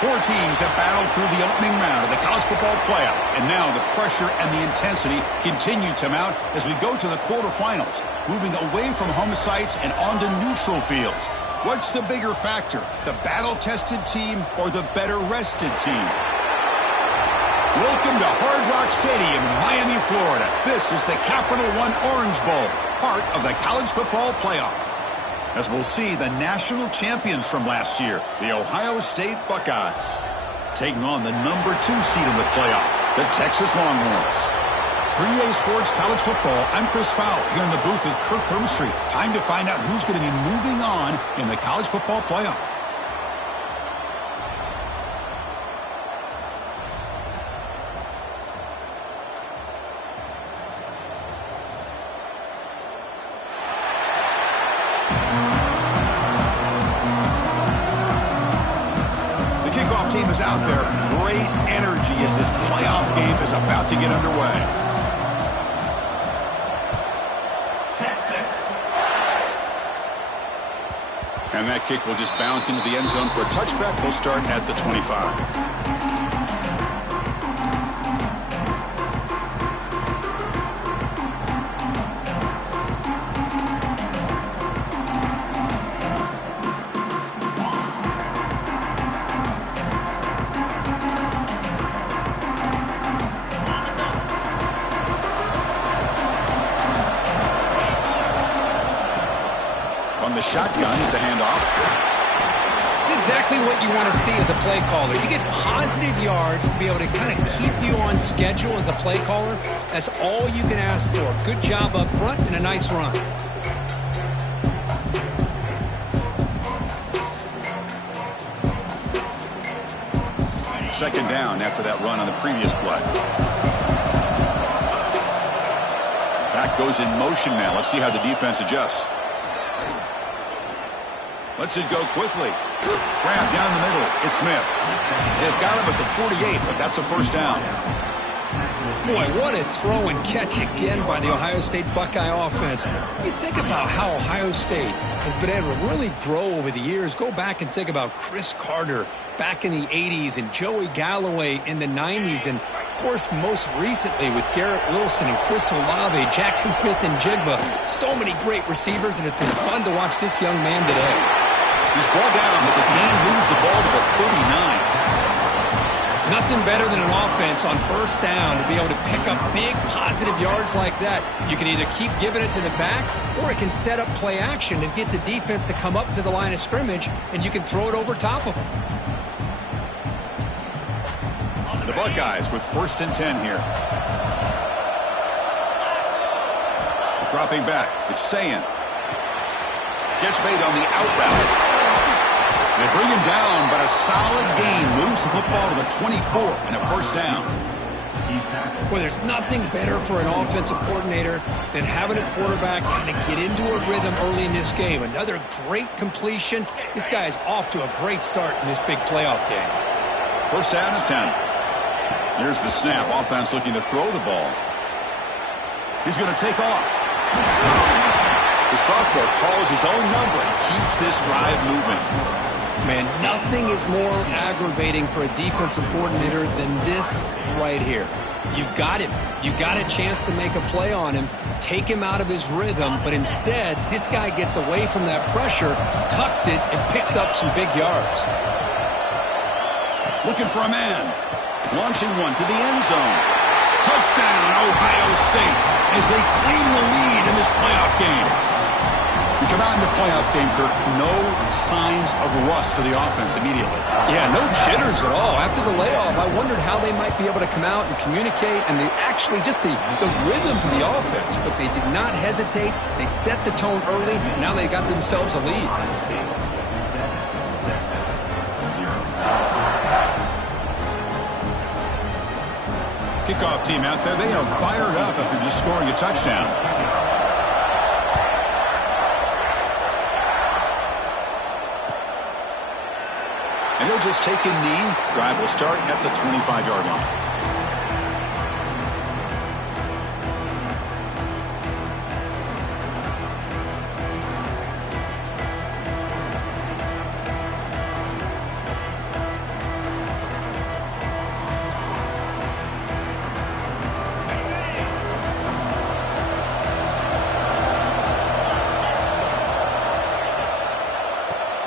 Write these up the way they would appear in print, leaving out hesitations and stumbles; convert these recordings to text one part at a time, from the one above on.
Four teams have battled through the opening round of the college football playoff, and now the pressure and the intensity continue to mount as we go to the quarterfinals, moving away from home sites and onto neutral fields. What's the bigger factor, the battle-tested team or the better-rested team? Welcome to Hard Rock Stadium in Miami, Florida. This is the Capital One Orange Bowl, part of the college football playoff. As we'll see the national champions from last year, the Ohio State Buckeyes, taking on the number 2 seed in the playoff, the Texas Longhorns. For EA Sports College Football, I'm Chris Fowler here in the booth with Kirk Hermstreet. Time to find out who's going to be moving on in the college football playoff. Team is out there. Great energy as this playoff game is about to get underway. And that kick will just bounce into the end zone for a touchback. They'll start at the 25. The shotgun, it's a handoff. It's exactly what you want to see as a play caller. You get positive yards to be able to kind of keep you on schedule as a play caller. That's all you can ask for. Good job up front and a nice run. Second down after that run on the previous play. Back goes in motion now. Let's see how the defense adjusts. Lets it go quickly. Grab down the middle. It's Smith. They've got him at the 48, but that's a first down. Boy, what a throw and catch again by the Ohio State Buckeye offense. You think about how Ohio State has been able to really grow over the years. Go back and think about Chris Carter back in the 80s and Joey Galloway in the 90s. And, of course, most recently with Garrett Wilson and Chris Olave, Jackson Smith and Jigba. So many great receivers, and it's been fun to watch this young man today. He's brought down, but the game moves the ball to the 39. Nothing better than an offense on first down to be able to pick up big positive yards like that. You can either keep giving it to the back, or it can set up play action and get the defense to come up to the line of scrimmage, and you can throw it over top of them. The Buckeyes with 1st and 10 here. Dropping back, it's Sayin. Gets made on the out route. They bring him down, but a solid gain moves the football to the 24 and a first down. Well, there's nothing better for an offensive coordinator than having a quarterback kind of get into a rhythm early in this game. Another great completion. This guy is off to a great start in this big playoff game. First down and 10. Here's the snap. Offense looking to throw the ball. He's going to take off. The sophomore calls his own number and keeps this drive moving. Man, nothing is more aggravating for a defensive coordinator than this right here. You've got him. You've got a chance to make a play on him, take him out of his rhythm, but instead, this guy gets away from that pressure, tucks it, and picks up some big yards. Looking for a man. Launching one to the end zone. Touchdown, Ohio State, as they claim the lead in this playoff game. We come out in the playoff game, Kirk, no signs of rust for the offense immediately. Yeah, no jitters at all. After the layoff, I wondered how they might be able to come out and communicate, and they actually just the rhythm to the offense, but they did not hesitate. They set the tone early. Now they got themselves a lead. Kickoff team out there, they are fired up after just scoring a touchdown. And he'll just take a knee. Drive will start at the 25-yard line.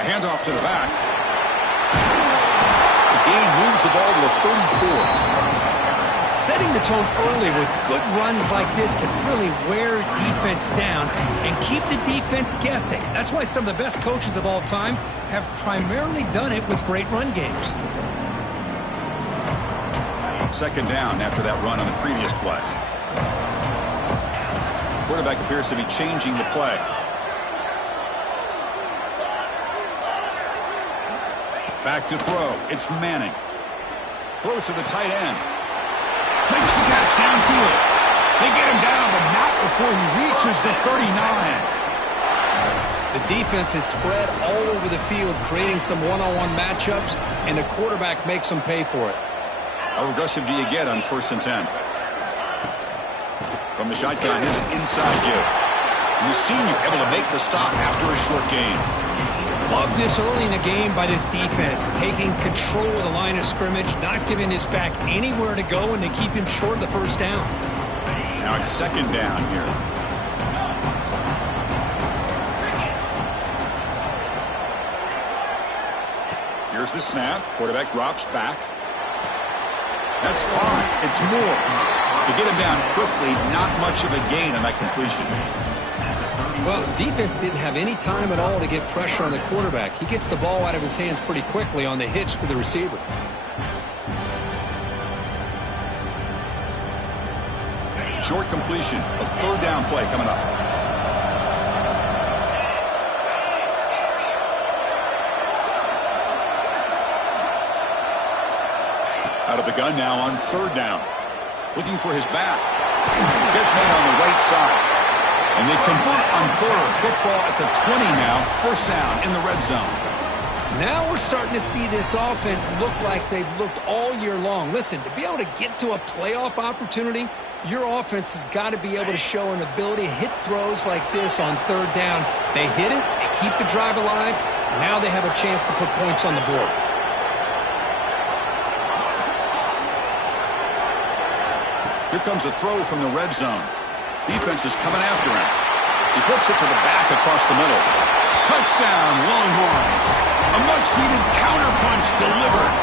A handoff to the back. The gain moves the ball to the 34. Setting the tone early with good runs like this can really wear defense down and keep the defense guessing. That's why some of the best coaches of all time have primarily done it with great run games. Second down after that run on the previous play. Quarterback appears to be changing the play. Back to throw. It's Manning. Throws to the tight end. Makes the catch downfield. They get him down, but not before he reaches the 39. The defense is spread all over the field, creating some one-on-one matchups, and the quarterback makes them pay for it. How aggressive do you get on 1st and 10? From the shotgun, here's an inside give. And the senior able to make the stop after a short gain. Love this early in the game by this defense, taking control of the line of scrimmage, not giving this back anywhere to go, and they keep him short of the first down. Now it's second down here. Here's the snap. Quarterback drops back. That's caught. It's Moore. To get him down quickly, not much of a gain on that completion. Well, defense didn't have any time at all to get pressure on the quarterback. He gets the ball out of his hands pretty quickly on the hitch to the receiver. Short completion. A third down play coming up. Out of the gun now on third down. Looking for his back. Catch made on the right side. And they convert on third. Football at the 20 now. First down in the red zone. Now we're starting to see this offense look like they've looked all year long. Listen, to be able to get to a playoff opportunity, your offense has got to be able to show an ability to hit throws like this on third down. They hit it, they keep the drive alive. Now they have a chance to put points on the board. Here comes a throw from the red zone. Defense is coming after him. He flips it to the back across the middle. Touchdown, Longhorns. A much-needed counterpunch delivered.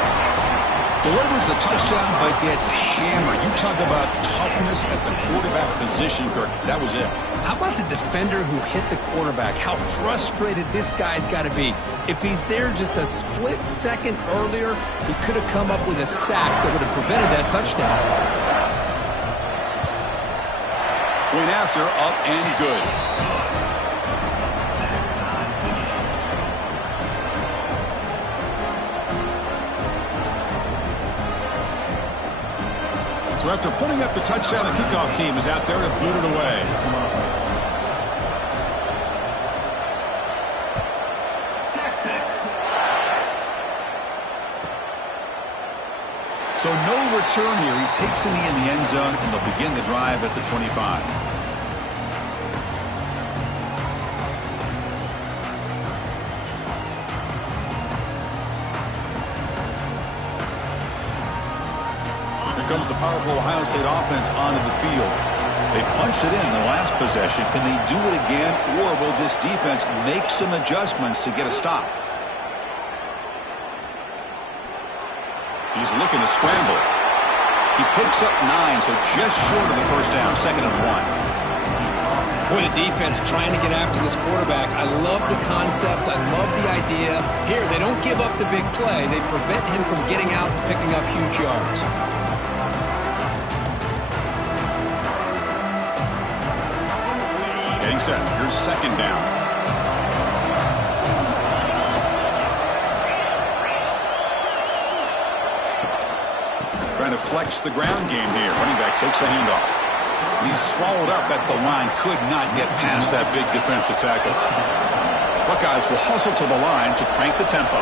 Delivers the touchdown, but gets hammered. You talk about toughness at the quarterback position, Kirk. That was it. How about the defender who hit the quarterback? How frustrated this guy's got to be. If he's there just a split second earlier, he could have come up with a sack that would have prevented that touchdown. Went after, up and good. So after putting up the touchdown, the kickoff team is out there to boot it away. So no return here. He takes a knee in the end zone, and they'll begin the drive at the 25. Here comes the powerful Ohio State offense onto the field. They punched it in the last possession. Can they do it again, or will this defense make some adjustments to get a stop? He's looking to scramble. He picks up 9, so just short of the first down, 2nd and 1. Boy, the defense trying to get after this quarterback. I love the concept. I love the idea. Here, they don't give up the big play. They prevent him from getting out and picking up huge yards. Getting set. Here's 2nd down. Trying to flex the ground game here. Running back takes the handoff. He's swallowed up at the line. Could not get past that big defensive tackle. Buckeyes will hustle to the line to crank the tempo.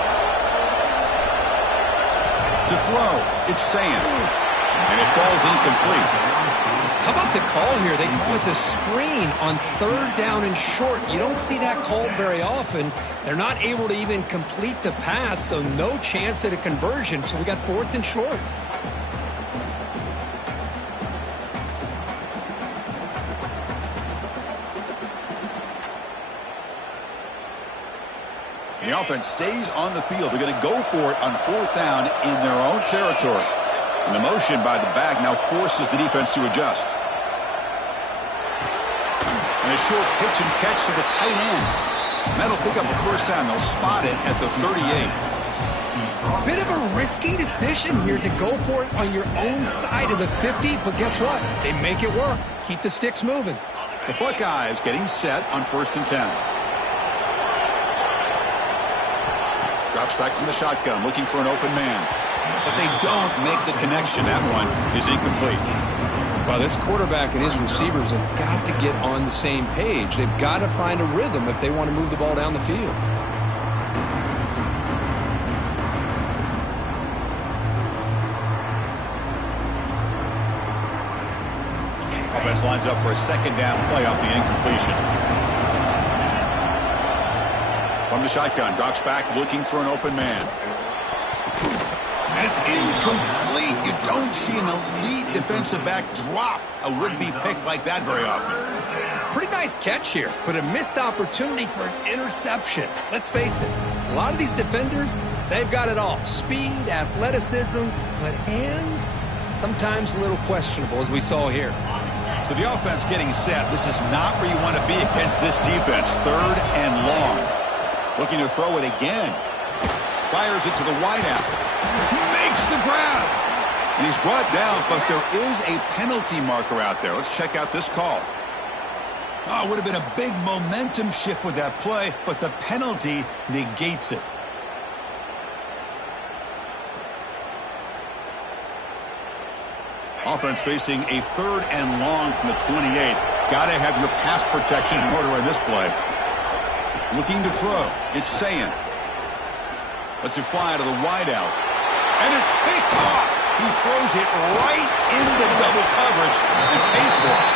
To throw, it's Saying. And it falls incomplete. How about the call here? They call it the screen on third down and short. You don't see that called very often. They're not able to even complete the pass, so no chance at a conversion. So we got 4th and short. The offense stays on the field. They're going to go for it on 4th down in their own territory. And the motion by the back now forces the defense to adjust. And a short pitch and catch to the tight end. That'll pick up a first down. They'll spot it at the 38. Bit of a risky decision here to go for it on your own side of the 50, but guess what? They make it work. Keep the sticks moving. The Buckeyes getting set on 1st and 10. Drops back from the shotgun, looking for an open man. But they don't make the connection. That one is incomplete. Well, this quarterback and his receivers have got to get on the same page. They've got to find a rhythm if they want to move the ball down the field. Offense lines up for a 2nd down play off the incompletion. From the shotgun, drops back looking for an open man. And it's incomplete. You don't see an elite defensive back drop a would-be pick like that very often. Pretty nice catch here, but a missed opportunity for an interception. Let's face it, a lot of these defenders, they've got it all. Speed, athleticism, but hands, sometimes a little questionable, as we saw here. So the offense getting set. This is not where you want to be against this defense. 3rd and long. Looking to throw it again. Fires it to the wideout. He makes the grab. And he's brought down, but there is a penalty marker out there. Let's check out this call. Oh, it would have been a big momentum shift with that play, but the penalty negates it. Offense facing a 3rd and long from the 28. Got to have your pass protection in order in this play. Looking to throw. It's Sayan. Lets it fly to the wideout. And it's picked off. He throws it right into double coverage and pays for it.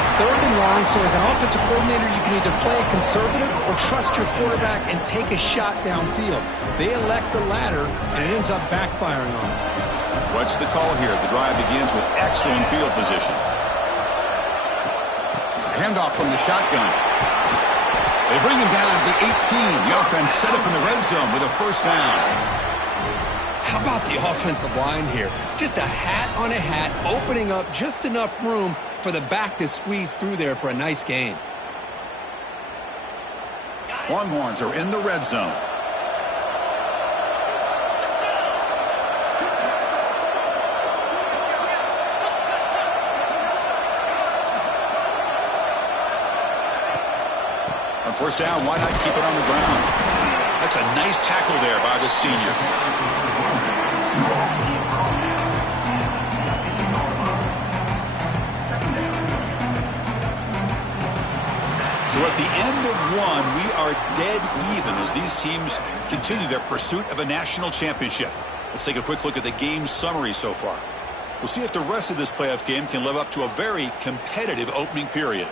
It's 3rd and long, so as an offensive coordinator, you can either play it conservative or trust your quarterback and take a shot downfield. They elect the latter, and it ends up backfiring on them. What's the call here? The drive begins with excellent field position. Handoff from the shotgun. They bring him down to the 18. The offense set up in the red zone with a 1st down. How about the offensive line here? Just a hat on a hat, opening up just enough room for the back to squeeze through there for a nice gain. Longhorns are in the red zone. On 1st down, why not keep it on the ground? That's a nice tackle there by the senior. So at the end of one, we are dead even as these teams continue their pursuit of a national championship. Let's take a quick look at the game summary so far. We'll see if the rest of this playoff game can live up to a very competitive opening period.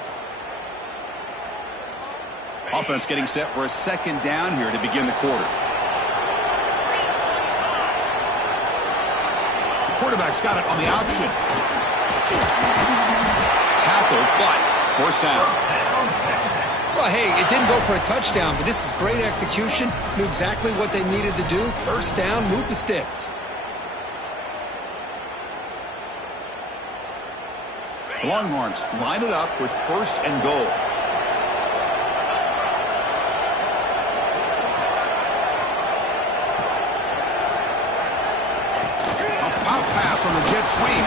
Offense getting set for a 2nd down here to begin the quarter. Quarterback's got it on the option. Tackle, but 1st down. Well, hey, it didn't go for a touchdown, but this is great execution. Knew exactly what they needed to do. 1st down, move the sticks. The Longhorns line it up with 1st and goal. Pass on the jet sweep.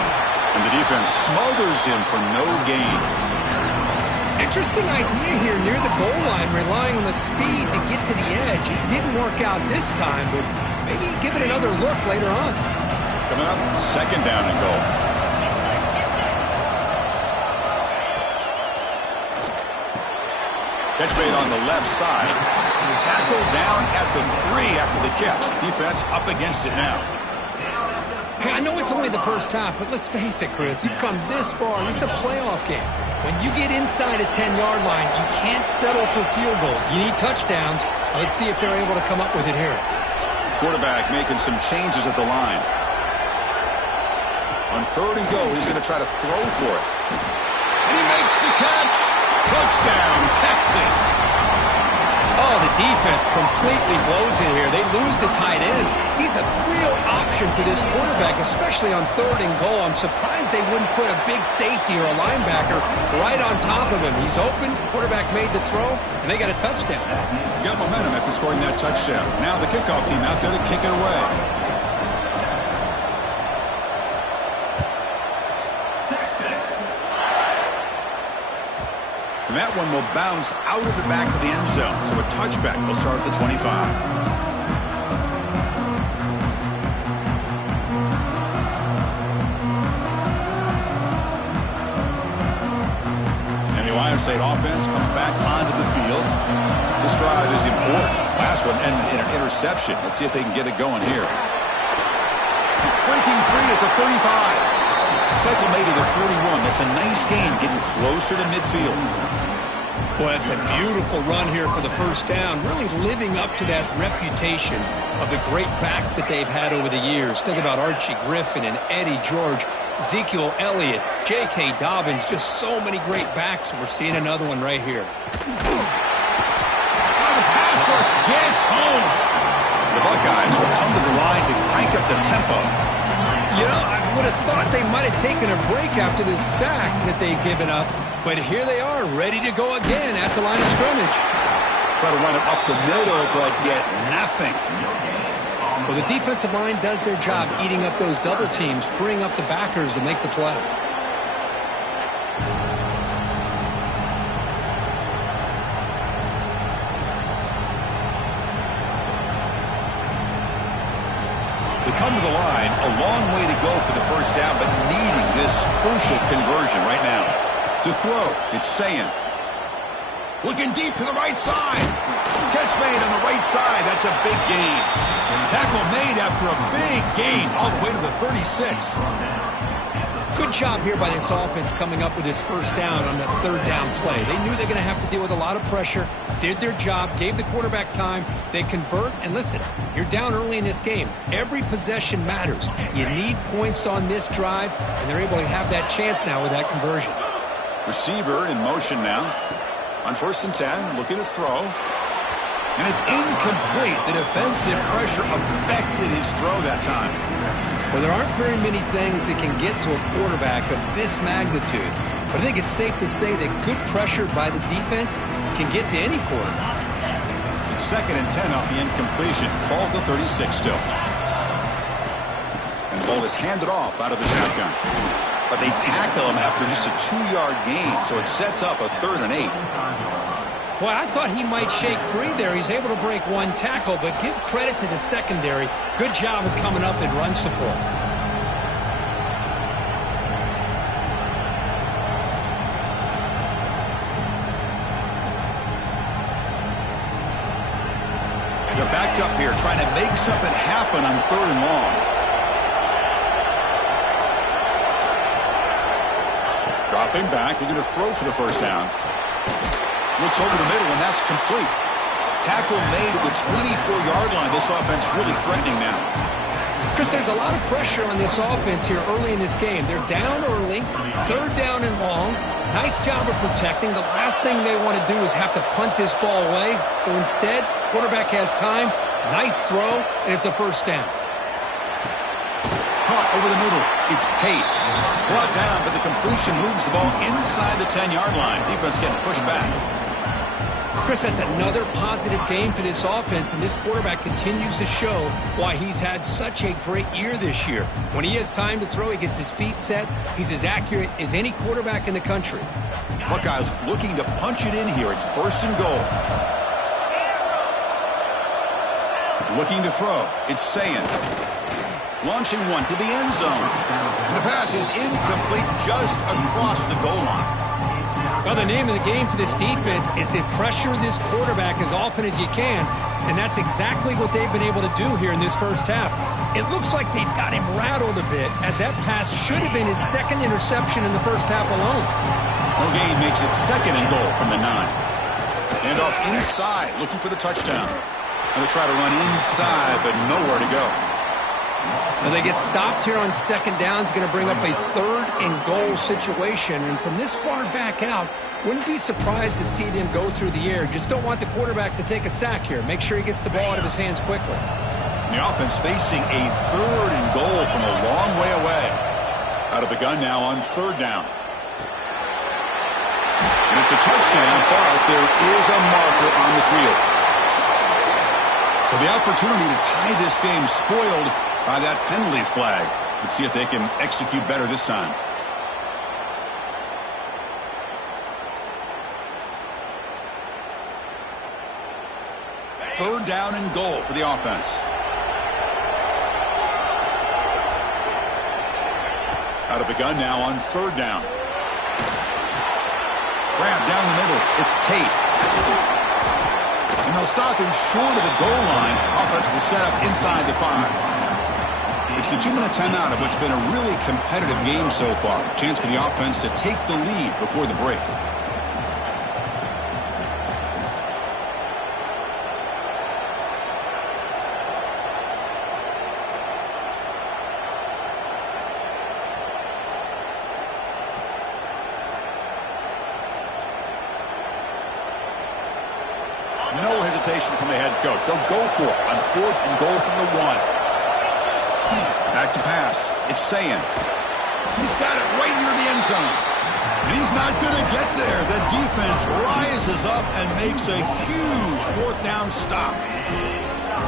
And the defense smothers him for no gain. Interesting idea here near the goal line, relying on the speed to get to the edge. It didn't work out this time, but maybe give it another look later on. Coming up, 2nd down and goal. Catch made on the left side. Tackled down at the 3 after the catch. Defense up against it now. Hey, I know it's only the 1st half, but let's face it, Chris. You've come this far. This is a playoff game. When you get inside a 10-yard line, you can't settle for field goals. You need touchdowns. Let's see if they're able to come up with it here. Quarterback making some changes at the line. On 3rd and goal, he's going to try to throw for it. And he makes the catch. Touchdown, Texas. Oh, the defense completely blows it here. They lose the tight end. He's a real option for this quarterback, especially on 3rd and goal. I'm surprised they wouldn't put a big safety or a linebacker right on top of him. He's open, quarterback made the throw, and they got a touchdown. Got momentum after scoring that touchdown. Now the kickoff team out there to kick it away. And that one will bounce out of the back of the end zone. So a touchback will start at the 25. And the Ohio State offense comes back onto the field. This drive is important. Last one ended in an interception. Let's see if they can get it going here. Breaking free at the 35. Tackle made at the 41. That's a nice gain, getting closer to midfield. Well, it's a beautiful run here for the first down, really living up to that reputation of the great backs that they've had over the years. Think about Archie Griffin and Eddie George, Ezekiel Elliott, J.K. Dobbins, just so many great backs, and we're seeing another one right here. The pass rush gets home. The Buckeyes will come to the line to crank up the tempo. You know, I would have thought they might have taken a break after this sack that they've given up, but here they are, ready to go again at the line of scrimmage. Try to run it up the middle, but get nothing. Well, the defensive line does their job eating up those double teams, freeing up the backers to make the play. Come to the line, a long way to go for the first down, but needing this crucial conversion right now. To throw, it's Sayin. Looking deep to the right side. Catch made on the right side. That's a big gain. Tackle made after a big gain all the way to the 36. Good job here by this offense coming up with this first down on the 3rd down play. They knew they're going to have to deal with a lot of pressure, did their job, gave the quarterback time. They convert, and listen, you're down early in this game. Every possession matters. You need points on this drive, and they're able to have that chance now with that conversion. Receiver in motion now. On 1st and 10, looking to throw. And it's incomplete. The defensive pressure affected his throw that time. Well, there aren't very many things that can get to a quarterback of this magnitude. But I think it's safe to say that good pressure by the defense can get to any quarterback. It's 2nd and 10 off the incompletion. Ball to 36 still. And the ball is handed off out of the shotgun. But they tackle him after just a 2-yard gain, so it sets up a 3rd and 8. Boy, I thought he might shake free there. He's able to break one tackle, but give credit to the secondary. Good job of coming up in run support. They're backed up here, trying to make something happen on 3rd and long. Dropping back, looking to throw for the first down. Looks over the middle, and that's complete. Tackle made at the 24-yard line. This offense really threatening now. Chris, there's a lot of pressure on this offense here early in this game. They're down early, 3rd down and long. Nice job of protecting. The last thing they want to do is have to punt this ball away. So instead, quarterback has time, nice throw, and it's a first down. Caught over the middle. It's Tate. Brought down, but the completion moves the ball inside the 10-yard line. Defense getting pushed back. Chris, that's another positive game for this offense, and this quarterback continues to show why he's had such a great year this year. When he has time to throw, he gets his feet set. He's as accurate as any quarterback in the country. Buckeyes looking to punch it in here. It's 1st and goal. Looking to throw. It's Sayin. Launching one to the end zone. And the pass is incomplete just across the goal line. Well, the name of the game for this defense is to pressure this quarterback as often as you can, and that's exactly what they've been able to do here in this first half. It looks like they've got him rattled a bit, as that pass should have been his 2nd interception in the first half alone. No gain makes it 2nd and goal from the 9. And off inside, looking for the touchdown. And they try to run inside, but nowhere to go. Now they get stopped here on second down. It's going to bring up a 3rd and goal situation. And from this far back out, wouldn't be surprised to see them go through the air. Just don't want the quarterback to take a sack here. Make sure he gets the ball out of his hands quickly. The offense facing a 3rd and goal from a long way away. Out of the gun now on 3rd down. And it's a touchdown, but there is a marker on the field. So the opportunity to tie this game spoiled by that penalty flag. Let's see if they can execute better this time. Third down and goal for the offense. Out of the gun now on 3rd down. Grab down the middle. It's Tate. And they'll stop him short of the goal line. Offense will set up inside the 5. It's the 2-minute timeout of what's been a really competitive game so far. Chance for the offense to take the lead before the break. No hesitation from the head coach. They'll go for it on 4th and goal from the 1. Back to pass. It's Sayin. He's got it right near the end zone. And he's not going to get there. The defense rises up and makes a huge 4th down stop.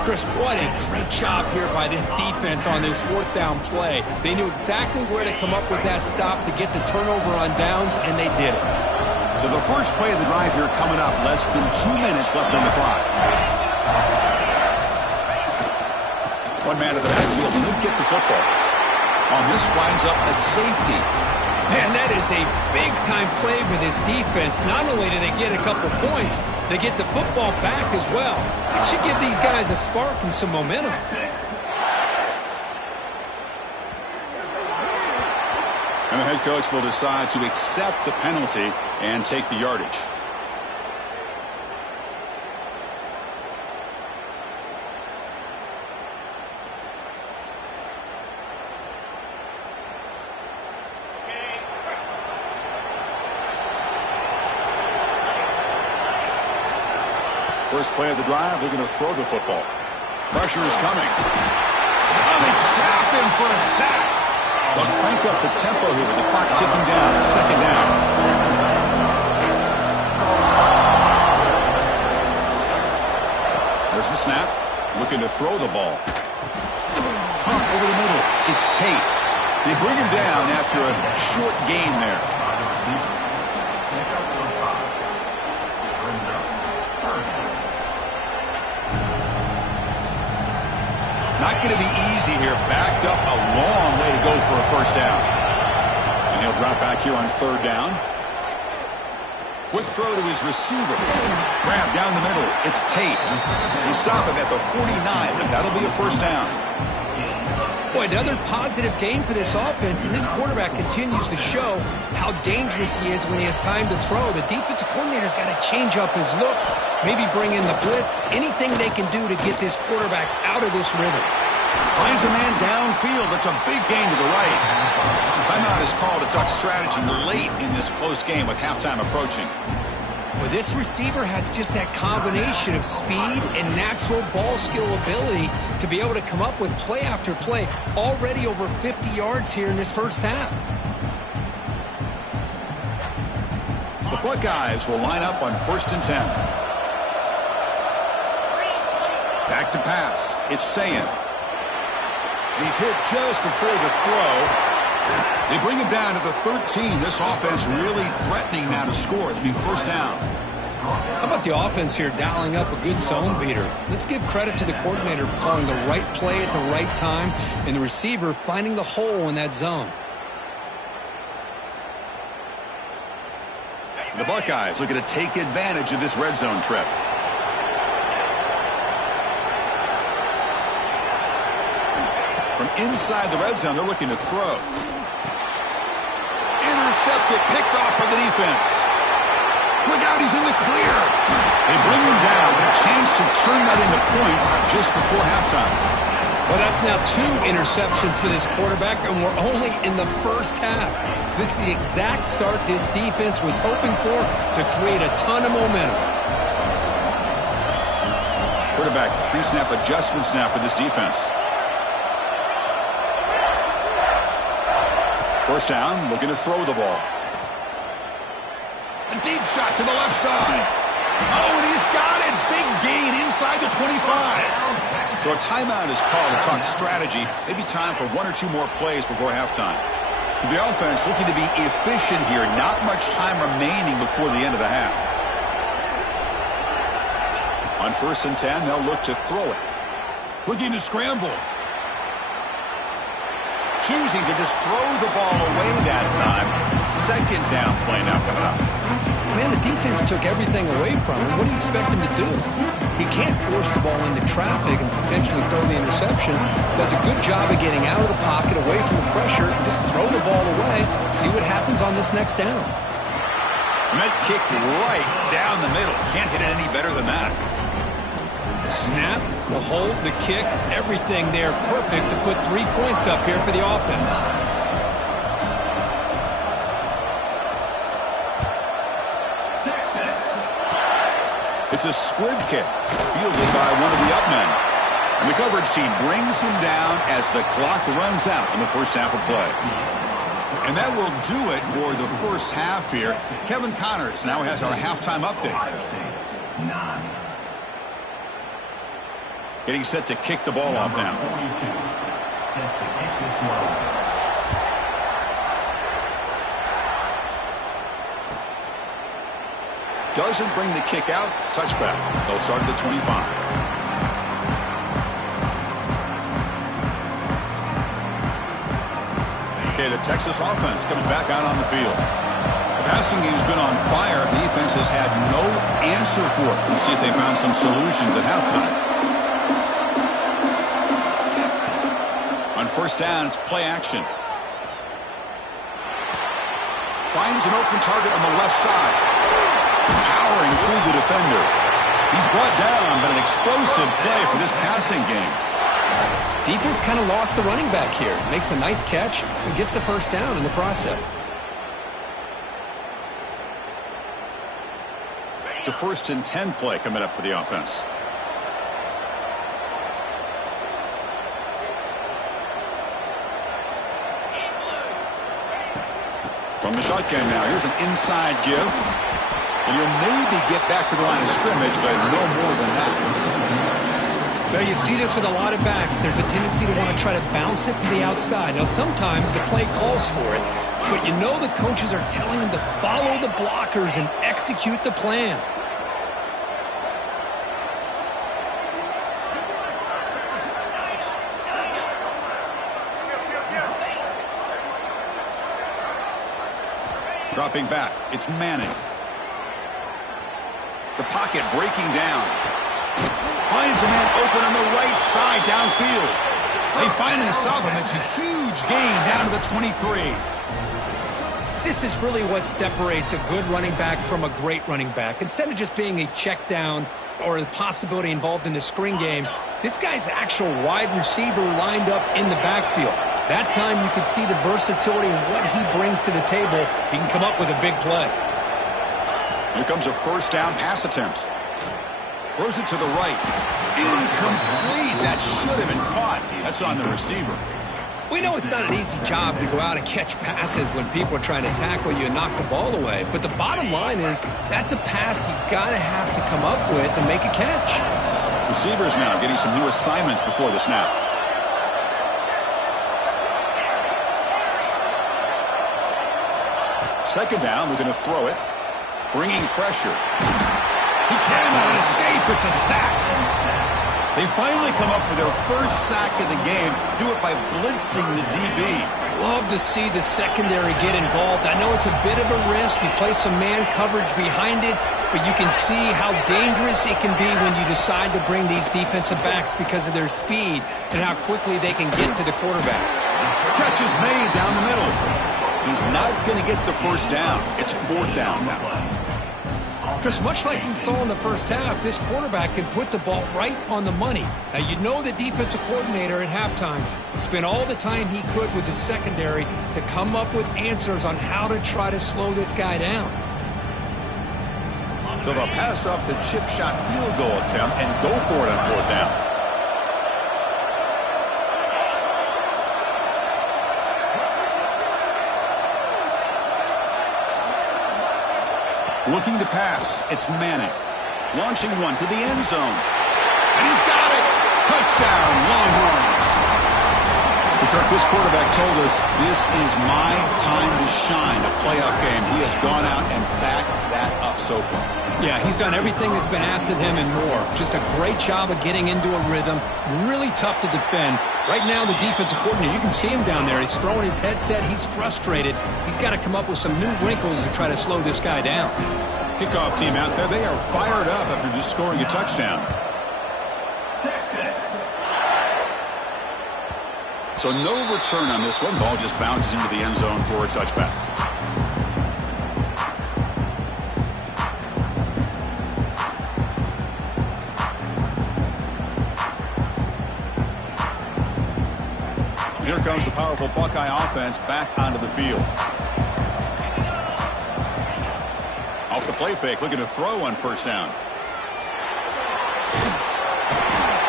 Chris, what a great job here by this defense on this 4th down play. They knew exactly where to come up with that stop to get the turnover on downs, and they did it. So the first play of the drive here coming up. Less than 2 minutes left on the clock. One man to the backfield. He'll get the football. On this winds up a safety. Man, that is a big-time play for this defense. Not only do they get a couple points, they get the football back as well. It should give these guys a spark and some momentum. And the head coach will decide to accept the penalty and take the yardage. First play of the drive, they're going to throw the football. Pressure is coming. Oh, they trap him for a sack. They'll crank up the tempo here with the clock ticking down. 2nd down. There's the snap. Looking to throw the ball. Pump over the middle. It's Tate. They bring him down after a short gain there. Not going to be easy here. Backed up a long way to go for a 1st down. And he'll drop back here on 3rd down. Quick throw to his receiver. Grab down the middle. It's Tate. They stop him at the 49, but that'll be a 1st down. Boy, another positive game for this offense, and this quarterback continues to show how dangerous he is when he has time to throw. The defensive coordinator's got to change up his looks, maybe bring in the blitz, anything they can do to get this quarterback out of this rhythm. Finds a man downfield. That's a big gain to the right. Timeout is called to talk strategy late in this close game with halftime approaching. Well, this receiver has just that combination of speed and natural ball skill ability to be able to come up with play after play. Already over 50 yards here in this 1st half. The Buckeyes will line up on 1st and 10. Back to pass. It's Sayin. He's hit just before the throw. They bring him down to the 13. This offense really threatening now to score. It'll be 1st down. How about the offense here dialing up a good zone beater? Let's give credit to the coordinator for calling the right play at the right time and the receiver finding the hole in that zone. The Buckeyes looking to take advantage of this red zone trip. From inside the red zone, they're looking to throw. Intercepted, picked off by the defense. Look out, he's in the clear. They bring him down, but a chance to turn that into points just before halftime. Well, that's now 2 interceptions for this quarterback, and we're only in the first half. This is the exact start this defense was hoping for to create a ton of momentum. Quarterback pre-snap adjustments now for this defense. First down, looking to throw the ball. A deep shot to the left side. Oh, and he's got it. Big gain inside the 25. So a timeout is called to talk strategy. Maybe time for 1 or 2 more plays before halftime. So the offense looking to be efficient here. Not much time remaining before the end of the half. On 1st and 10, they'll look to throw it. Looking to scramble. Choosing to just throw the ball away that time. 2nd down play now coming up. Man, the defense took everything away from him. What do you expect him to do? He can't force the ball into traffic and potentially throw the interception. Does a good job of getting out of the pocket, away from the pressure. Just throw the ball away. See what happens on this next down. And that kick right down the middle. Can't hit it any better than that. Snap, the hold, the kick, everything there perfect to put 3 points up here for the offense. It's a squib kick, fielded by one of the up men. And the coverage team brings him down as the clock runs out in the first half of play. And that will do it for the first half here. Kevin Connors now has our halftime update. Getting set to kick the ball off now. Doesn't bring the kick out. Touchback. They'll start at the 25. Okay, the Texas offense comes back out on the field. The passing game's been on fire. The defense has had no answer for it. Let's see if they found some solutions at halftime. On 1st down, it's play action. Finds an open target on the left side. Powering through the defender. He's brought down, but an explosive play for this passing game. Defense kind of lost the running back here. Makes a nice catch and gets the 1st down in the process. It's a 1st and 10 play coming up for the offense. From the shotgun now, here's an inside give. And you'll maybe get back to the line of scrimmage, but no more than that. Now, you see this with a lot of backs. There's a tendency to want to try to bounce it to the outside. Now, sometimes the play calls for it, but you know the coaches are telling them to follow the blockers and execute the plan. Dropping back, it's Manning. The pocket breaking down. Finds a man open on the right side downfield. They finally stop him. It's a huge gain down to the 23. This is really what separates a good running back from a great running back. Instead of just being a check down or a possibility involved in the screen game, this guy's actual wide receiver lined up in the backfield. That time you could see the versatility and what he brings to the table. He can come up with a big play. Here comes a 1st down pass attempt. Throws it to the right. Incomplete. That should have been caught. That's on the receiver. We know it's not an easy job to go out and catch passes when people are trying to tackle you and knock the ball away. But the bottom line is that's a pass you got to have to come up with and make a catch. Receivers now getting some new assignments before the snap. Second down, we're going to throw it. Bringing pressure. He cannot escape. It's a sack. They finally come up with their 1st sack of the game. Do it by blitzing the DB. Love to see the secondary get involved. I know it's a bit of a risk. You play some man coverage behind it, but you can see how dangerous it can be when you decide to bring these defensive backs because of their speed and how quickly they can get to the quarterback. Catch is made down the middle. He's not going to get the 1st down. It's 4th down now. Chris, much like we saw in the first half, this quarterback can put the ball right on the money. Now, you know the defensive coordinator at halftime spent all the time he could with the secondary to come up with answers on how to try to slow this guy down. So they'll pass up the chip shot field goal attempt and go for it on 4th down. Looking to pass, it's Manning. Launching one to the end zone. And he's got it! Touchdown, Longhorns! Kirk, this quarterback told us this is my time to shine, a playoff game. He has gone out and backed that up so far. Yeah, he's done everything that's been asked of him and more. Just a great job of getting into a rhythm. Really tough to defend. Right now, the defensive coordinator, you can see him down there. He's throwing his headset. He's frustrated. He's got to come up with some new wrinkles to try to slow this guy down. Kickoff team out there, they are fired up after just scoring a touchdown. So no return on this one. Ball just bounces into the end zone for a touchback. Here comes the powerful Buckeye offense back onto the field. Off the play fake, looking to throw on 1st down.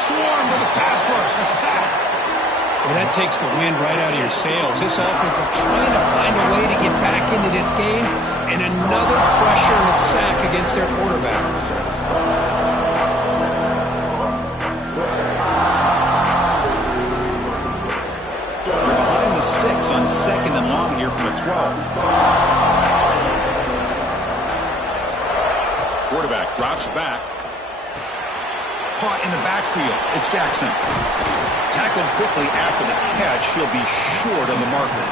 Swarm with the pass rush, a sack. Well, that takes the wind right out of your sails. This offense is trying to find a way to get back into this game, and another pressure and a sack against their quarterback. They're behind the sticks on 2nd and long here from the 12. Quarterback drops back. Caught in the backfield. It's Jackson. Tackled quickly after the catch. He'll be short on the marker.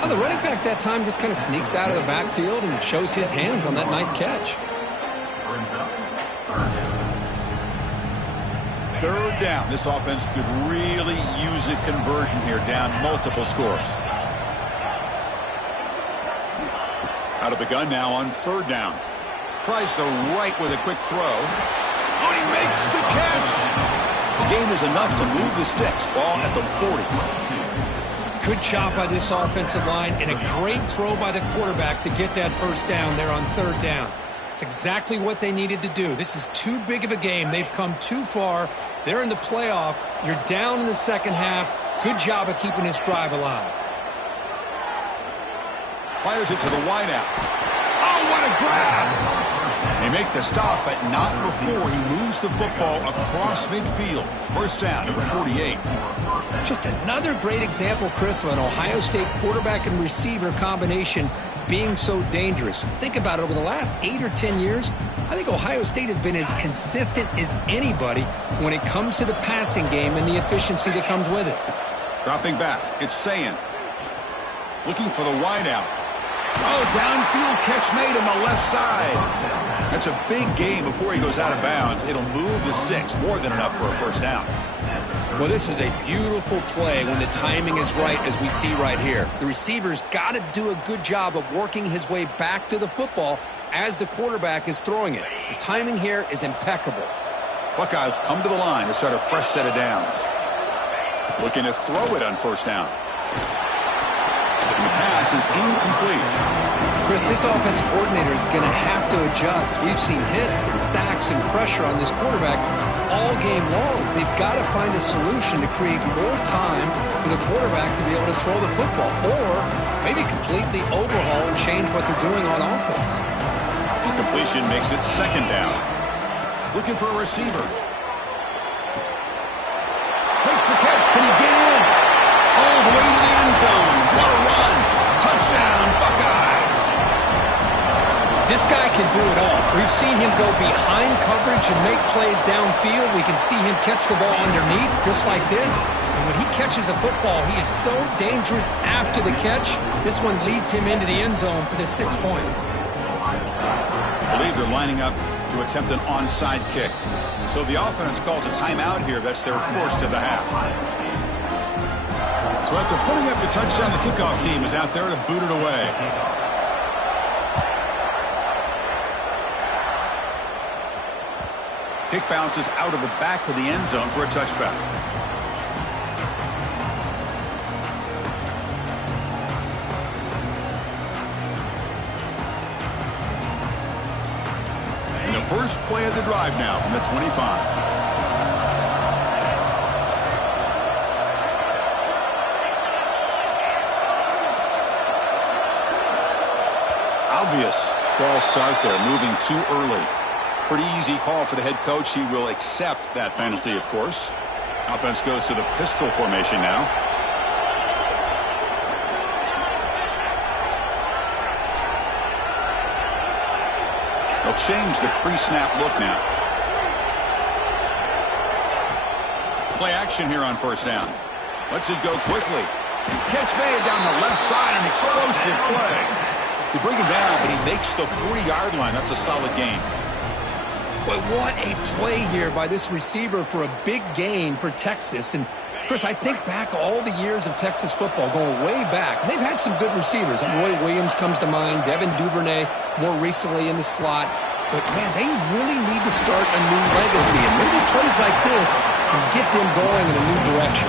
Well, the running back that time just kind of sneaks out of the backfield and shows his hands on that nice catch. 3rd down. This offense could really use a conversion here, down multiple scores. Out of the gun now on 3rd down. Tries the right with a quick throw. Oh, he makes the catch. The game is enough to move the sticks. Ball at the 40. Good job by this offensive line and a great throw by the quarterback to get that 1st down there on 3rd down. It's exactly what they needed to do. This is too big of a game. They've come too far. They're in the playoff. You're down in the 2nd half. Good job of keeping this drive alive. Fires it to the wideout. Oh, what a grab! They make the stop, but not before he moves the football across midfield. 1st down, number 48. Just another great example, Chris, of an Ohio State quarterback and receiver combination being so dangerous. Think about it. Over the last 8 or 10 years, I think Ohio State has been as consistent as anybody when it comes to the passing game and the efficiency that comes with it. Dropping back, it's Sayin. Looking for the wideout. Oh, downfield catch made on the left side. That's a big gain before he goes out of bounds. It'll move the sticks more than enough for a 1st down. Well, this is a beautiful play when the timing is right, as we see right here. The receiver's got to do a good job of working his way back to the football as the quarterback is throwing it. The timing here is impeccable. Buckeyes come to the line to start a fresh set of downs. Looking to throw it on 1st down. And the pass is incomplete. Chris, this offensive coordinator is going to have to adjust. We've seen hits and sacks and pressure on this quarterback all game long. They've got to find a solution to create more time for the quarterback to be able to throw the football, or maybe completely overhaul and change what they're doing on offense. Incompletion makes it 2nd down. Looking for a receiver. Makes the catch. Can he get in? All the way to the end zone. What a run. Touchdown, Buckeyes. This guy can do it all. We've seen him go behind coverage and make plays downfield. We can see him catch the ball underneath, just like this. And when he catches a football, he is so dangerous after the catch. This one leads him into the end zone for the 6 points. I believe they're lining up to attempt an onside kick. So the offense calls a timeout here. That's their first of the half. So after putting up the touchdown, the kickoff team is out there to boot it away. Kick bounces out of the back of the end zone for a touchback. And the first play of the drive now from the 25. Obvious false start there, moving too early. Pretty easy call for the head coach. He will accept that penalty, of course. Offense goes to the pistol formation now. They'll change the pre-snap look now. Play action here on first down. Lets it go quickly. Catch made down the left side, an explosive play. They bring him down, but he makes the 40-yard line. That's a solid gain. But what a play here by this receiver for a big gain for Texas. And, Chris, I think back all the years of Texas football, going way back. And they've had some good receivers. Roy Williams comes to mind, Devin Duvernay more recently in the slot. But, man, they really need to start a new legacy. And maybe plays like this can get them going in a new direction.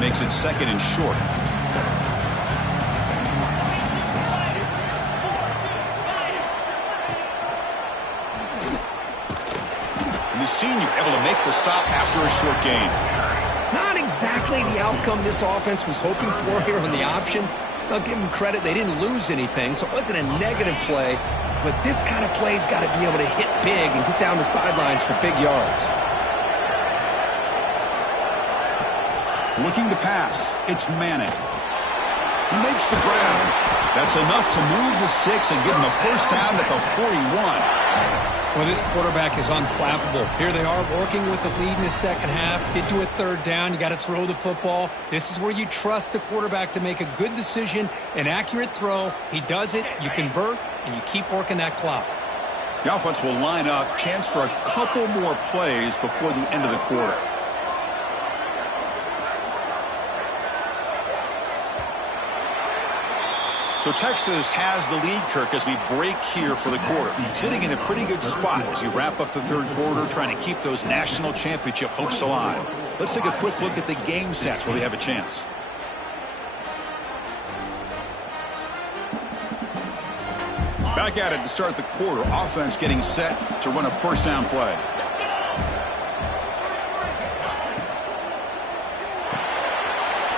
Makes it second and short. And the senior able to make the stop after a short gain. Not exactly the outcome this offense was hoping for here on the option. I'll give them credit. They didn't lose anything, so it wasn't a negative play. But this kind of play's got to be able to hit big and get down the sidelines for big yards. Looking to pass. It's Manning. He makes the grab. That's enough to move the sticks and give him a first down at the 41. Well, this quarterback is unflappable. Here they are working with the lead in the second half. Get to a third down. You got to throw the football. This is where you trust the quarterback to make a good decision, an accurate throw. He does it. You convert, and you keep working that clock. The offense will line up. Chance for a couple more plays before the end of the quarter. So Texas has the lead, Kirk, as we break here for the quarter. Sitting in a pretty good spot as you wrap up the third quarter, trying to keep those national championship hopes alive. Let's take a quick look at the game sets where we have a chance. Back at it to start the quarter. Offense getting set to run a first down play.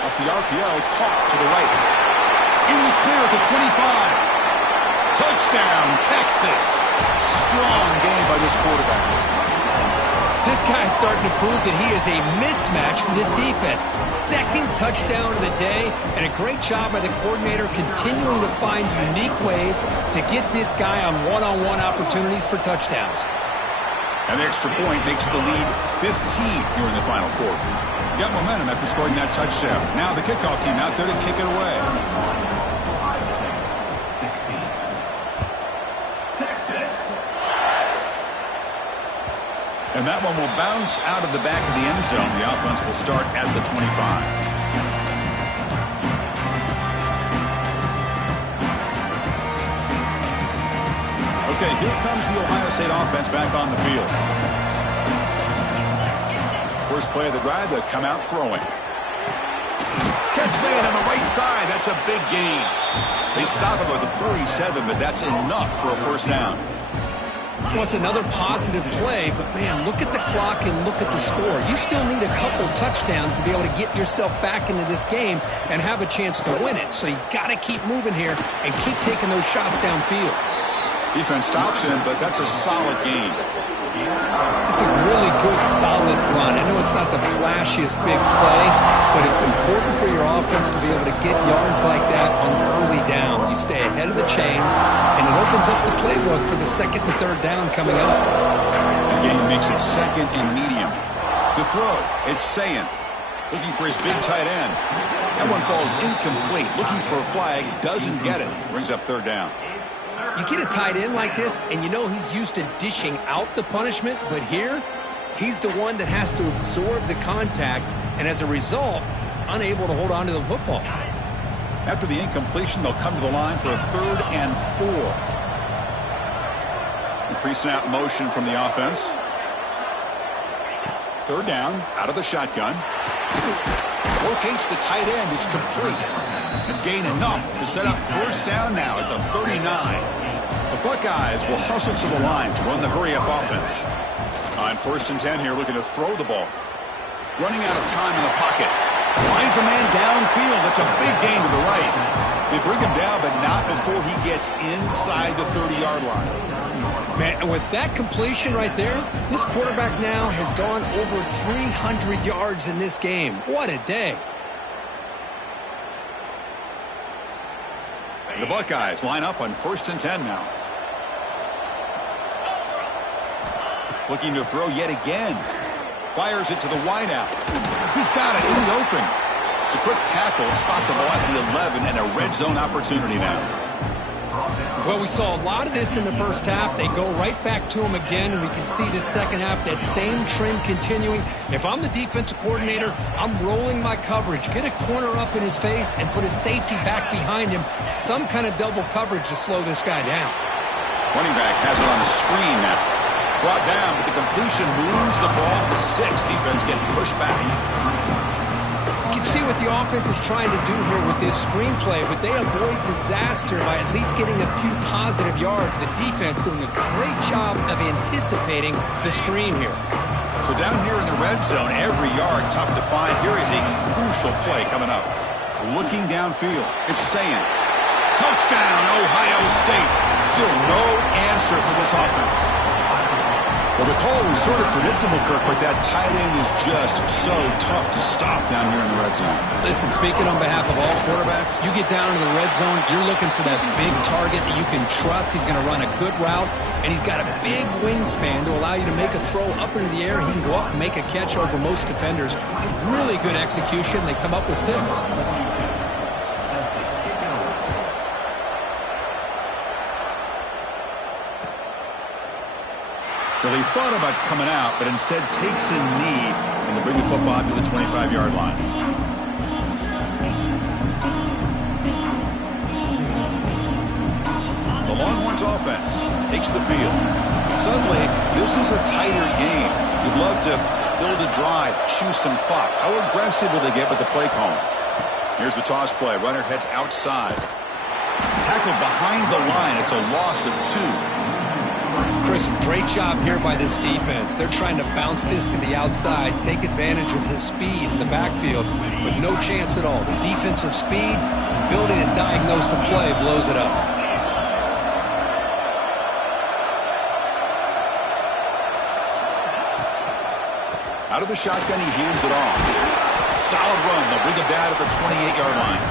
Off the RPO, caught to the right. In the clear at the 25. Touchdown, Texas. Strong game by this quarterback. This guy's starting to prove that he is a mismatch for this defense. Second touchdown of the day, and a great job by the coordinator continuing to find unique ways to get this guy on one-on-one opportunities for touchdowns. And the extra point makes the lead 15 here in the final quarter. Got momentum after scoring that touchdown. Now the kickoff team out there to kick it away. And that one will bounce out of the back of the end zone. The offense will start at the 25. Okay, here comes the Ohio State offense back on the field. First play of the drive, they'll come out throwing. Catch made on the right side. That's a big gain. They stop him with a 37, but that's enough for a first down. Well, it's another positive play, but, man, look at the clock and look at the score. You still need a couple touchdowns to be able to get yourself back into this game and have a chance to win it. So you got to keep moving here and keep taking those shots downfield. Defense stops him, but that's a solid game. It's a really good, solid run. I know it's not the flashiest big play, but it's important for your offense to be able to get yards like that on early downs. You stay ahead of the chains, and it opens up the playbook for the second and third down coming up. The game makes it second and medium. To throw, it's Sayin. Looking for his big tight end. That one falls incomplete. Looking for a flag, doesn't get it. Brings up third down. You get a tight end like this, and you know he's used to dishing out the punishment, but here, he's the one that has to absorb the contact, and as a result, he's unable to hold on to the football. After the incompletion, they'll come to the line for a 3rd and 4. Pre-snap motion from the offense. 3rd down, out of the shotgun. Locates the tight end, it's complete. And gain enough to set up 1st down now at the 39. The Buckeyes will hustle to the line to run the hurry-up offense. On 1st and 10 here, looking to throw the ball. Running out of time in the pocket. Finds a man downfield. That's a big gain to the right. They bring him down, but not before he gets inside the 30-yard line. Man, and with that completion right there, this quarterback now has gone over 300 yards in this game. What a day. The Buckeyes line up on 1st and 10 now. Looking to throw yet again. Fires it to the wideout. He's got it in the open. It's a quick tackle, spot the ball at the 11, and a red zone opportunity now. Well, we saw a lot of this in the first half. They go right back to him again, and we can see the second half, that same trend continuing. If I'm the defensive coordinator, I'm rolling my coverage. Get a corner up in his face and put a safety back behind him. Some kind of double coverage to slow this guy down. Running back has it on the screen now. Brought down, but the completion moves the ball to the 6. Defense getting pushed back. You can see what the offense is trying to do here with this screenplay, but they avoid disaster by at least getting a few positive yards. The defense doing a great job of anticipating the screen here. So down here in the red zone, every yard tough to find. Here is a crucial play coming up. Looking downfield, it's saying, touchdown, Ohio State. Still no answer for this offense. Well, the call was sort of predictable, Kirk, but that tight end is just so tough to stop down here in the red zone. Listen, speaking on behalf of all quarterbacks, you get down to the red zone, you're looking for that big target that you can trust. He's going to run a good route, and he's got a big wingspan to allow you to make a throw up into the air. He can go up and make a catch over most defenders. Really good execution. They come up with 6. Well, he thought about coming out, but instead takes a knee and to bring the football to the 25-yard line. The Longhorns offense takes the field. Suddenly, this is a tighter game. You'd love to build a drive, choose some clock. How aggressive will they get with the play call? Here's the toss play. Runner heads outside. Tackled behind the line. It's a loss of 2. Chris, great job here by this defense. They're trying to bounce this to the outside, take advantage of his speed in the backfield, but no chance at all. The defensive speed, ability to diagnose the play, blows it up. Out of the shotgun, he hands it off. Solid run. They'll bring it down to the 28-yard line.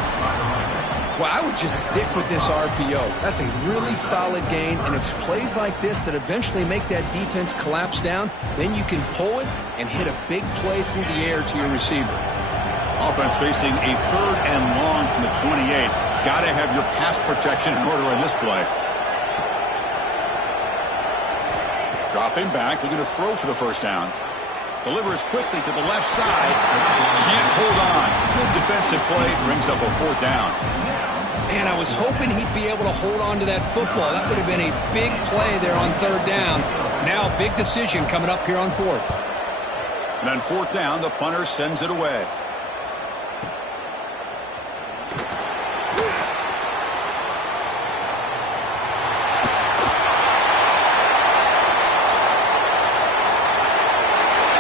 Well, I would just stick with this RPO. That's a really solid gain, and it's plays like this that eventually make that defense collapse down. Then you can pull it and hit a big play through the air to your receiver. Offense facing a 3rd and long from the 28. Got to have your pass protection in order on this play. Dropping back, looking to throw for the 1st down. Delivers quickly to the left side. Can't hold on. Good defensive play. Brings up a 4th down. Man, I was hoping he'd be able to hold on to that football. That would have been a big play there on 3rd down. Now, big decision coming up here on 4th. And on 4th down, the punter sends it away.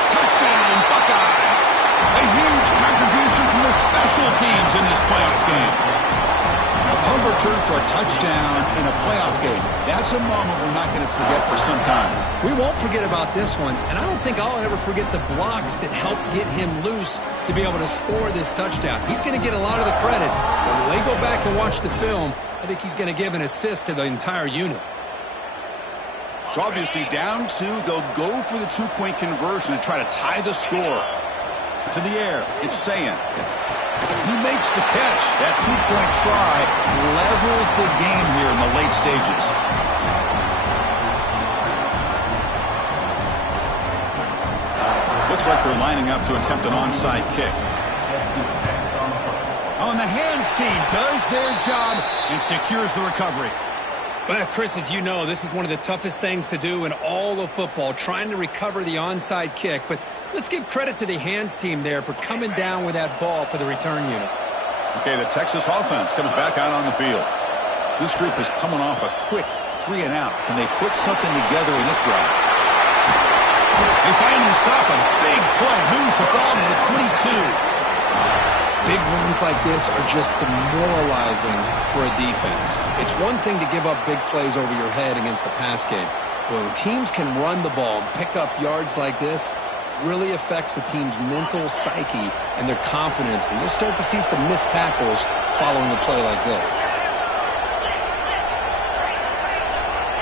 Touchdown, Buckeyes! A huge contribution from the special teams in this playoff game. Punt return for a touchdown in a playoff game. That's a moment we're not going to forget for some time. We won't forget about this one, and I don't think I'll ever forget the blocks that helped get him loose to be able to score this touchdown. He's going to get a lot of the credit, but when they go back and watch the film, I think he's going to give an assist to the entire unit. So obviously down 2, they'll go for the 2-point conversion and try to tie the score. To the air, it's Sayan. He makes the catch. That two-point try levels the game here in the late stages. Looks like they're lining up to attempt an onside kick. On the hands team does their job and secures the recovery. Well, Chris, as you know, this is one of the toughest things to do in all of football, trying to recover the onside kick. But let's give credit to the hands team there for coming down with that ball for the return unit. Okay, the Texas offense comes back out on the field. This group is coming off a quick 3 and out. Can they put something together in this drive? They finally stop him. Big play. Moves the ball to the 22. Big runs like this are just demoralizing for a defense. It's one thing to give up big plays over your head against the pass game. But when teams can run the ball and pick up yards like this, really affects the team's mental psyche and their confidence. And you'll start to see some missed tackles following a play like this.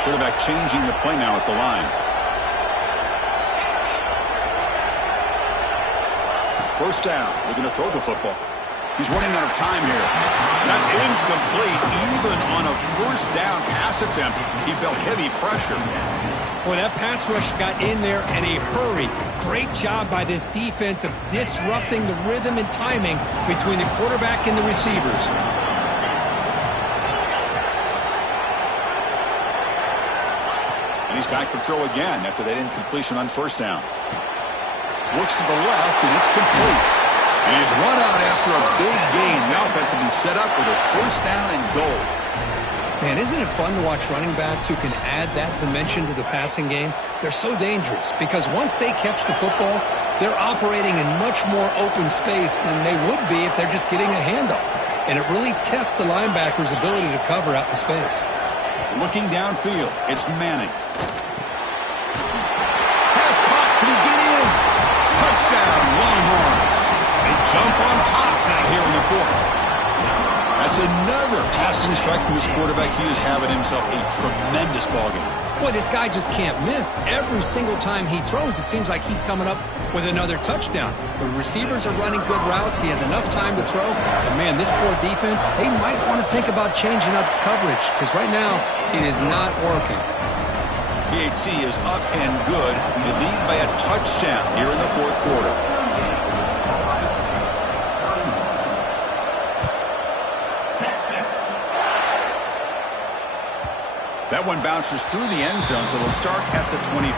Quarterback changing the play now at the line. First down. Looking to throw the football. He's running out of time here. That's incomplete. Even on a first down pass attempt, he felt heavy pressure. Boy, that pass rush got in there in a hurry. Great job by this defense of disrupting the rhythm and timing between the quarterback and the receivers. And he's back to throw again after that incompletion on first down. Looks to the left, and it's complete. And he's run out after a big gain. The offense will be set up with a first down and goal. Man, isn't it fun to watch running backs who can add that dimension to the passing game? They're so dangerous because once they catch the football, they're operating in much more open space than they would be if they're just getting a handoff. And it really tests the linebacker's ability to cover out the space. Looking downfield, it's Manning. Pass caught. Can he get in? Touchdown, Longhorns. They jump on top now here in the fourth. That's another passing strike from his quarterback. He is having himself a tremendous ballgame. Boy, this guy just can't miss. Every single time he throws, it seems like he's coming up with another touchdown. The receivers are running good routes. He has enough time to throw. And, man, this poor defense, they might want to think about changing up coverage because right now it is not working. PAT is up and good. They lead by a touchdown here in the fourth quarter. That one bounces through the end zone, so they'll start at the 25.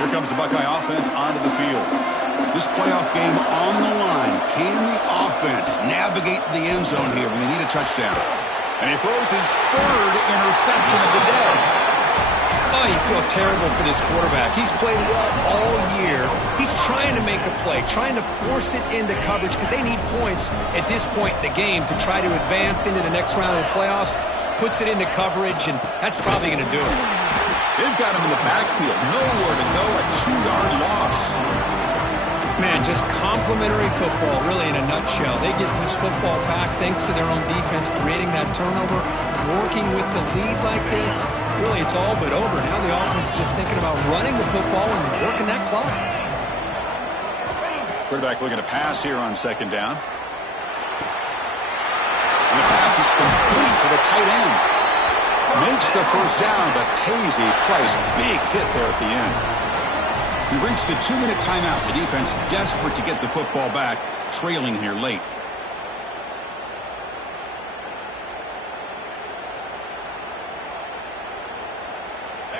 Here comes the Buckeye offense onto the field. This playoff game on the line. Can the offense navigate the end zone here when they need a touchdown? And he throws his third interception of the day. Oh, you feel terrible for this quarterback. He's played well all year. He's trying to make a play, trying to force it into coverage because they need points at this point in the game to try to advance into the next round of the playoffs. Puts it into coverage, and that's probably going to do it. They've got him in the backfield. Nowhere to go. A 2-yard loss. Man, just complimentary football, really, in a nutshell. They get this football back thanks to their own defense, creating that turnover, working with the lead like this. Really, it's all but over. Now the offense is just thinking about running the football and working that clock. Quarterback looking to pass here on second down. And the pass is complete to the tight end. Makes the first down, but pays a price. Big hit there at the end. We've reached the 2-minute timeout. The defense desperate to get the football back, trailing here late.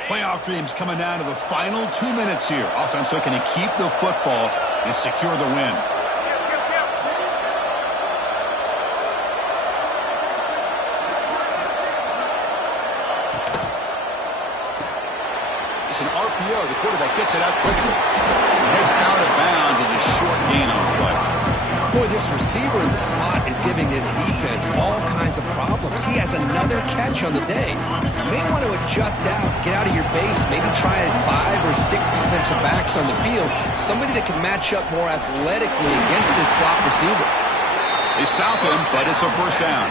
Playoff dreams coming down to the final 2 minutes here. Offense looking to keep the football and secure the win. It's an RPO. The quarterback gets it out quickly. Heads out of bounds as a short gain on the play. Boy, this receiver in the slot is giving his defense all kinds of problems. He has another catch on the day. You may want to adjust out, get out of your base, maybe try 5 or 6 defensive backs on the field, somebody that can match up more athletically against this slot receiver. They stop him, but it's a first down.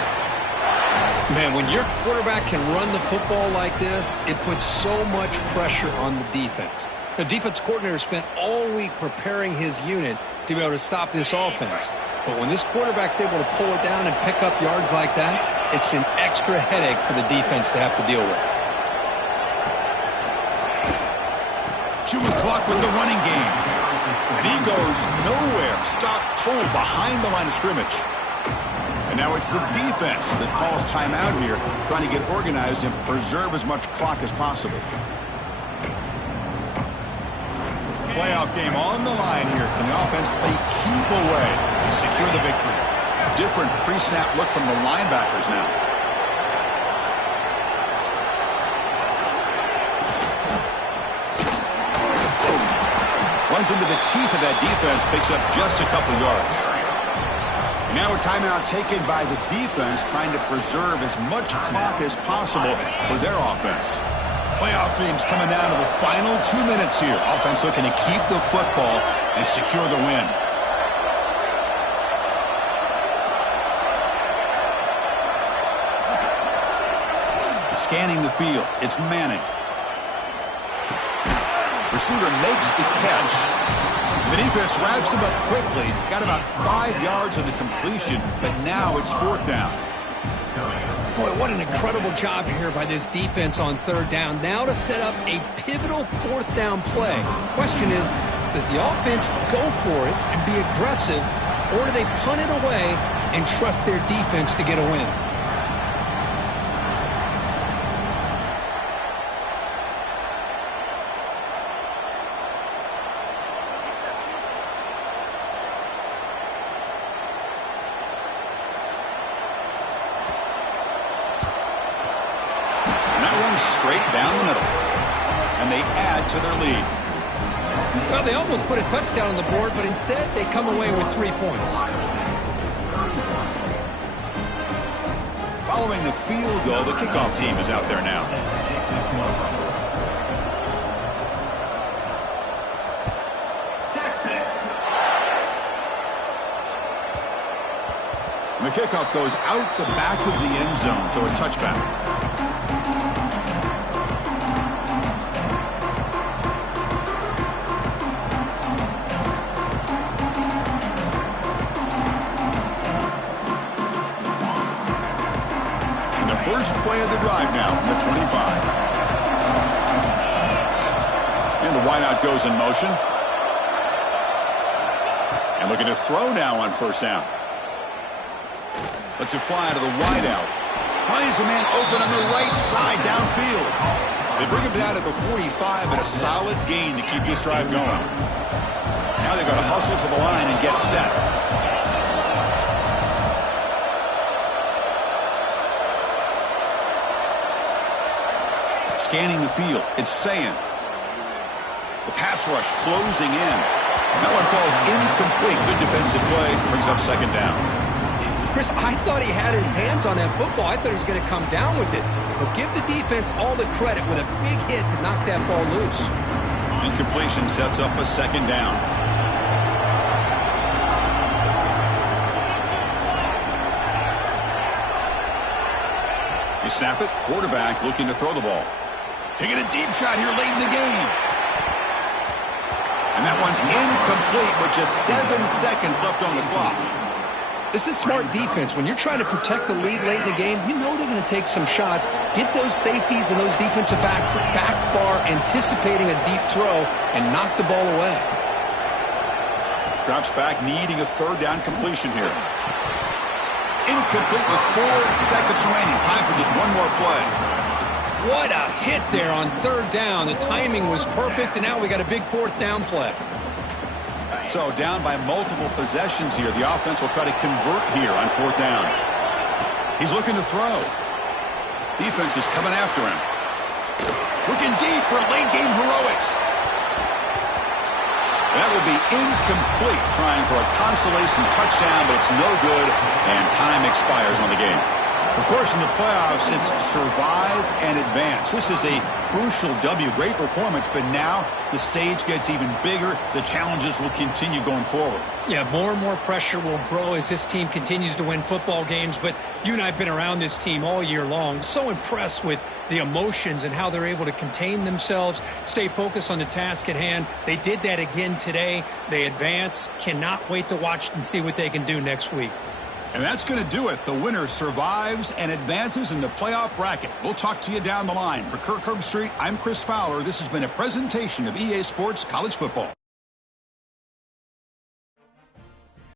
Man, when your quarterback can run the football like this, it puts so much pressure on the defense. The defense coordinator spent all week preparing his unit to be able to stop this offense. But when this quarterback's able to pull it down and pick up yards like that, it's an extra headache for the defense to have to deal with. Chewing clock with the running game. And he goes nowhere. Stop cold behind the line of scrimmage. And now it's the defense that calls timeout here, trying to get organized and preserve as much clock as possible. Playoff game on the line here. Can the offense play keep away to secure the victory? Different pre-snap look from the linebackers now. Runs into the teeth of that defense, picks up just a couple yards. And now a timeout taken by the defense, trying to preserve as much clock as possible for their offense. Playoff teams coming down to the final 2 minutes here. Offense looking to keep the football and secure the win. Scanning the field. It's Manning. Receiver makes the catch. The defense wraps him up quickly. Got about 5 yards on the completion, but now it's 4th down. Boy, what an incredible job here by this defense on 3rd down. Now to set up a pivotal 4th down play. Question is, does the offense go for it and be aggressive, or do they punt it away and trust their defense to get a win? Straight down the middle. And they add to their lead. Well, they almost put a touchdown on the board, but instead they come away with 3 points. Following the field goal, the kickoff team is out there now. And the kickoff goes out the back of the end zone, so a touchback. First play of the drive now from the 25. And the wideout goes in motion. And looking to throw now on 1st down. Lets it fly to the wideout. Finds a man open on the right side downfield. They bring him down at the 45 and a solid gain to keep this drive going. Now they've got to hustle to the line and get set. Scanning the field. It's Sayan. The pass rush closing in. That one falls incomplete. Good defensive play. Brings up 2nd down. Chris, I thought he had his hands on that football. I thought he was going to come down with it. But give the defense all the credit with a big hit to knock that ball loose. Incompletion sets up a 2nd down. You snap it. Quarterback looking to throw the ball. Taking a deep shot here late in the game. And that one's incomplete with just 7 seconds left on the clock. This is smart defense. When you're trying to protect the lead late in the game, you know they're going to take some shots, get those safeties and those defensive backs back far, anticipating a deep throw, and knock the ball away. Drops back, needing a 3rd down completion here. Incomplete with 4 seconds remaining. Time for just one more play. What a hit there on 3rd down. The timing was perfect, and now we got a big 4th down play. So down by multiple possessions here. The offense will try to convert here on 4th down. He's looking to throw. Defense is coming after him. Looking deep for late game heroics. That will be incomplete, trying for a consolation touchdown, but it's no good, and time expires on the game. Of course, in the playoffs, it's survive and advance. This is a crucial W. Great performance, but now the stage gets even bigger. The challenges will continue going forward. Yeah, more and more pressure will grow as this team continues to win football games. But you and I have been around this team all year long. So impressed with the emotions and how they're able to contain themselves, stay focused on the task at hand. They did that again today. They advance. Cannot wait to watch and see what they can do next week. And that's going to do it. The winner survives and advances in the playoff bracket. We'll talk to you down the line. For Kirk Herbstreit, I'm Chris Fowler. This has been a presentation of EA Sports College Football.